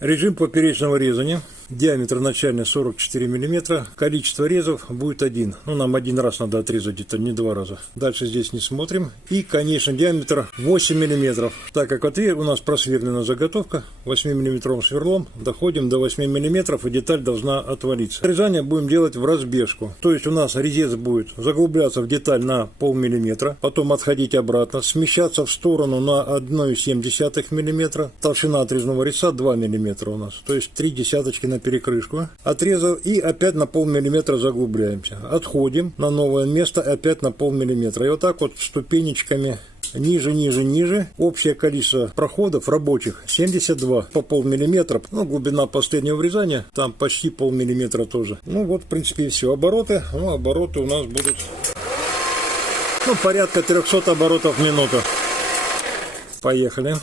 Режим поперечного резания. Диаметр начальный 44 мм. Количество резов будет один. Ну, нам один раз надо отрезать, где-то не два раза. Дальше здесь не смотрим. И конечный диаметр 8 мм. Так как у нас просверлена заготовка 8 мм сверлом, доходим до 8 мм и деталь должна отвалиться. Отрезание будем делать в разбежку. То есть у нас резец будет заглубляться в деталь на полмиллиметра, потом отходить обратно, смещаться в сторону на 1,7 мм. Толщина отрезного резца 2 мм у нас. То есть 3 десяточки на перекрышку. Отрезал и опять на полмиллиметра заглубляемся. Отходим на новое место, опять на полмиллиметра. И вот так вот ступенечками ниже, ниже, ниже. Общее количество проходов рабочих 72 по полмиллиметра. Ну, глубина последнего врезания там почти полмиллиметра тоже. Ну вот, в принципе, и все. Обороты. Ну, обороты у нас будут, ну, порядка 300 оборотов в минуту. Поехали.